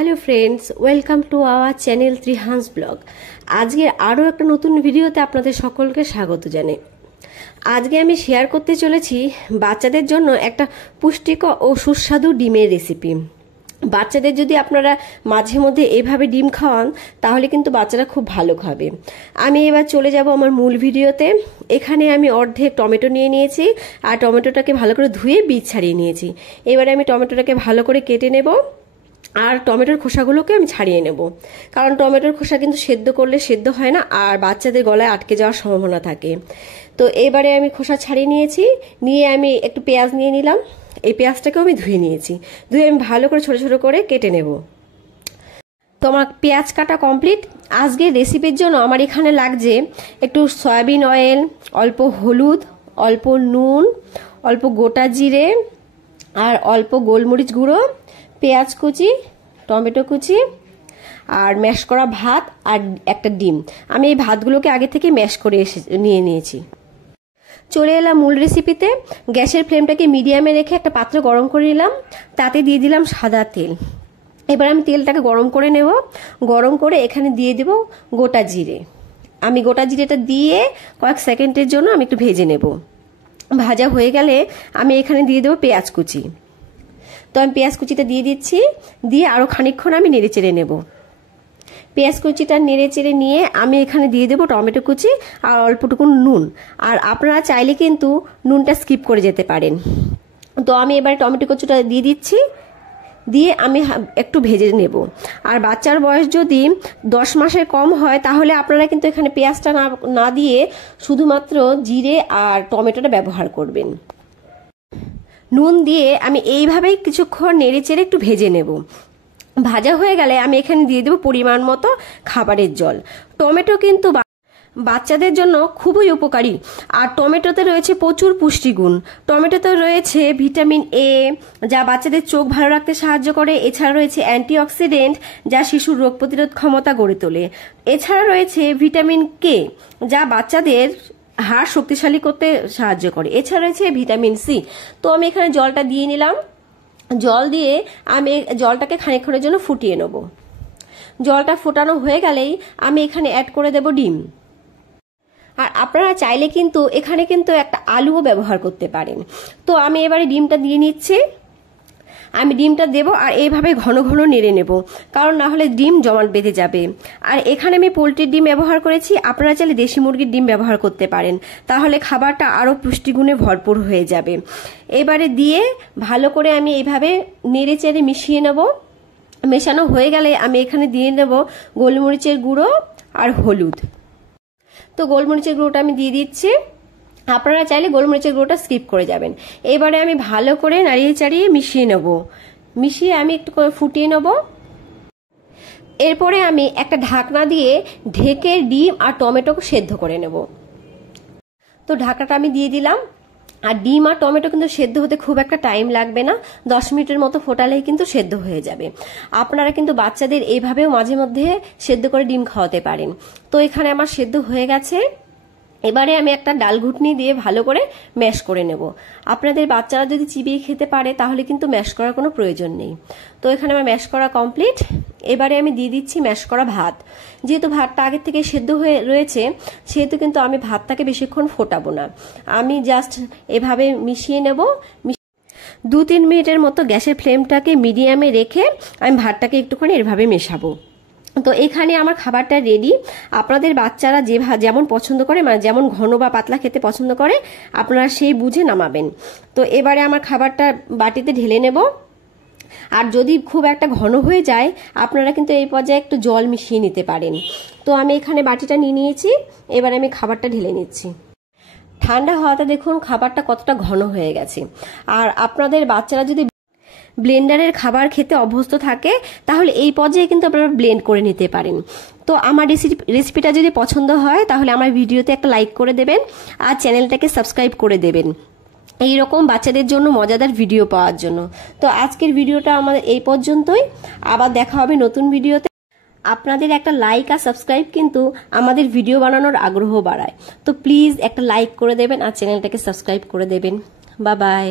Hello friends, welcome to our channel Trihans blog. আজকের আরও একটা নতুন ভিডিওতে আপনাদের সকলকে স্বাগত জানাই। আজকে আমি শেয়ার করতে চলেছি বাচ্চাদের জন্য একটা পুষ্টিকর ও সুস্বাদু ডিমের রেসিপি। বাচ্চাদের যদি আপনারা মাঝে মধ্যে এভাবে ডিম খাওয়ান তাহলে কিন্তু বাচ্চারা খুব ভালো খাবে। আমি এবার চলে যাব আমার মূল ভিডিওতে। এখানে আমি অর্ধেক টমেটো নিয়ে নিয়েছি আর টমেটোটাকে ভালো করে ধুয়ে বীজ ছাড়িয়ে নিয়েছি। এবারে আমি টমেটোটাকে ভালো করে কেটে নেব আর টমেটোর খোসাগুলোকে আমি ছাড়িয়ে নেব, কারণ টমেটোর খোসা কিন্তু সেদ্ধ করলে সেদ্ধ হয় না আর বাচ্চাদের গলায় আটকে যাওয়ার সম্ভাবনা থাকে। তো এবারে আমি খোসা ছাড়িয়ে নিয়েছি, নিয়ে আমি একটু পেঁয়াজ নিয়ে নিলাম। এই পেঁয়াজটাকেও আমি ধুয়ে নিয়েছি, ধুয়ে আমি ভালো করে ছোট ছোট করে কেটে নেব। তো আমার পেঁয়াজ কাটা কমপ্লিট। আজকের রেসিপির জন্য আমার এখানে লাগছে একটু সয়াবিন অয়েল, অল্প হলুদ, অল্প নুন, অল্প গোটা জিরে আর অল্প গোলমরিচ গুঁড়ো, পেঁয়াজ কুচি, টমেটো কুচি আর ম্যাশ করা ভাত আর একটা ডিম। আমি এই ভাতগুলোকে আগে থেকে ম্যাশ করে নিয়ে নিয়েছি। চলে এলাম মূল রেসিপিতে। গ্যাসের ফ্লেমটাকে মিডিয়ামে রেখে একটা পাত্র গরম করে নিলাম, তাতে দিয়ে দিলাম সাদা তেল। এবার আমি তেলটাকে গরম করে নেব। গরম করে এখানে দিয়ে দেব গোটা জিরে। আমি গোটা জিরেটা দিয়ে কয়েক সেকেন্ডের জন্য আমি একটু ভেজে নেব। ভাজা হয়ে গেলে আমি এখানে দিয়ে দেবো পেঁয়াজ কুচি। তো আমি পেঁয়াজ কুচিটা দিয়ে দিচ্ছি, দিয়ে আরও খানিকক্ষণ আমি নেড়ে চেড়ে নেব। পেঁয়াজ কুচিটা নেড়ে চেড়ে নিয়ে আমি এখানে দিয়ে দেবো টমেটো কুচি আর অল্পটুকু নুন। আর আপনারা চাইলে কিন্তু নুনটা স্কিপ করে যেতে পারেন। তো আমি এবারে টমেটো কুচিটা দিয়ে দিচ্ছি, দিয়ে আমি একটু ভেজে নেব। আর বাচ্চার বয়স যদি 10 মাসের কম হয় তাহলে আপনারা কিন্তু এখানে পেঁয়াজটা না দিয়ে শুধুমাত্র জিরে আর টমেটোটা ব্যবহার করবেন। নুন দিয়ে আমি এইভাবেই কিছুক্ষণ নেড়ে চেড়ে একটু ভেজে নেব। ভাজা হয়ে গেলে আমি এখানে দিয়ে দেবো পরিমাণ মতো খাবারের জল। টমেটো কিন্তু বাচ্চাদের জন্য খুবই উপকারী আর টমেটোতে রয়েছে প্রচুর পুষ্টিগুণ। টমেটোতে রয়েছে ভিটামিন এ, যা বাচ্চাদের চোখ ভালো রাখতে সাহায্য করে। এছাড়া রয়েছে অ্যান্টিঅক্সিডেন্ট, যা শিশুর রোগ প্রতিরোধ ক্ষমতা গড়ে তোলে। এছাড়া রয়েছে ভিটামিন কে, যা বাচ্চাদের হাড় শক্তিশালী করতে সাহায্য করে। এছাড়া রয়েছে ভিটামিন সি। তো আমি এখানে জলটা দিয়ে নিলাম। জল দিয়ে আমি জলটাকে খানিকক্ষণের জন্য ফুটিয়ে নেব। জলটা ফোটানো হয়ে গেলেই আমি এখানে অ্যাড করে দেব ডিম। আর আপনারা চাইলে কিন্তু এখানে কিন্তু একটা আলুও ব্যবহার করতে পারেন। তো আমি এবারে ডিমটা দিয়ে নিচ্ছি। আমি ডিমটা দেব আর এইভাবে ঘন ঘন নেড়ে নেব, কারণ না হলে ডিম জমাট বেঁধে যাবে। আর এখানে আমি পোলট্রির ডিম ব্যবহার করেছি, আপনারা চাইলে দেশি মুরগির ডিম ব্যবহার করতে পারেন, তাহলে খাবারটা আরও পুষ্টিগুণে ভরপুর হয়ে যাবে। এবারে দিয়ে ভালো করে আমি এইভাবে নেড়ে চেড়ে মিশিয়ে নেব। মেশানো হয়ে গেলে আমি এখানে দিয়ে নেব গোলমরিচের গুঁড়ো আর হলুদ। তো গোলমরিচের গুঁড়োটা আমি দিয়ে দিচ্ছি। আপনারা চাইলে গোলমরিচের গুঁড়োটা স্কিপ করে যাবেন। এবারে আমি ভালো করে নাড়িয়ে চাড়িয়ে মিশিয়ে নেব। মিশিয়ে আমি একটু ফুটিয়ে নেব। এরপরে আমি একটা ঢাকনা দিয়ে ঢেকে ডিম আর টমেটোকে সেদ্ধ করে নেব। তো ঢাকনাটা আমি দিয়ে দিলাম। আর ডিম আর টমেটো কিন্তু সেদ্ধ হতে খুব একটা টাইম লাগবে না, 10 মিনিটের মতো ফোটালেই কিন্তু সেদ্ধ হয়ে যাবে। আপনারা কিন্তু বাচ্চাদের এইভাবেও মাঝে মধ্যে সেদ্ধ করে ডিম খাওয়াতে পারেন। তো এখানে আমার সেদ্ধ হয়ে গেছে। এবারে আমি একটা ডাল ঘুটনি দিয়ে ভালো করে ম্যাশ করে নেব। আপনাদের বাচ্চারা যদি চিবিয়ে খেতে পারে তাহলে কিন্তু ম্যাশ করার কোনো প্রয়োজন নেই। তো এখানে আমার ম্যাশ করা কমপ্লিট। এবারে আমি দিয়ে দিচ্ছি ম্যাশ করা ভাত। যেহেতু ভাতটা আগে থেকে সেদ্ধ হয়ে রয়েছে সেহেতু কিন্তু আমি ভাতটাকে বেশিক্ষণ ফোটাবো না, আমি জাস্ট এভাবে মিশিয়ে নেব। 2-3 মিনিটের মতো গ্যাসের ফ্লেমটাকে মিডিয়ামে রেখে আমি ভাতটাকে একটুখানি এভাবে মেশাবো। তো এখানে আমার খাবারটা রেডি। আপনাদের বাচ্চারা যেমন পছন্দ করে, মানে যেমন ঘন বা পাতলা খেতে পছন্দ করে, আপনারা সেই বুঝে নামাবেন। তো এবারে আমার খাবারটা বাটিতে ঢেলে নেব। আর যদি খুব একটা ঘন হয়ে যায় আপনারা কিন্তু এই পর্যায়ে একটু জল মিশিয়ে নিতে পারেন। তো আমি এখানে বাটিটা নিয়ে নিয়েছি। এবারে আমি খাবারটা ঢেলে নিচ্ছি। ঠান্ডা হওয়াতে দেখুন খাবারটা কতটা ঘন হয়ে গেছে। আর আপনাদের বাচ্চারা যদি ব্লেন্ডারের খাবার খেতে অভ্যস্ত থাকে তাহলে এই পর্যায়ে কিন্তু আপনারা ব্লেন্ড করে নিতে পারেন। তো আমার রেসিপিটা যদি পছন্দ হয় তাহলে আমার ভিডিওতে একটা লাইক করে দেবেন আর চ্যানেলটাকে সাবস্ক্রাইব করে দেবেন এইরকম বাচ্চাদের জন্য মজাদার ভিডিও পাওয়ার জন্য। তো আজকের ভিডিওটা আমাদের এই পর্যন্তই, আবার দেখা হবে নতুন ভিডিওতে। আপনাদের একটা লাইক আর সাবস্ক্রাইব কিন্তু আমাদের ভিডিও বানানোর আগ্রহ বাড়ায়। তো প্লিজ একটা লাইক করে দেবেন আর চ্যানেলটাকে সাবস্ক্রাইব করে দেবেন। Bye bye.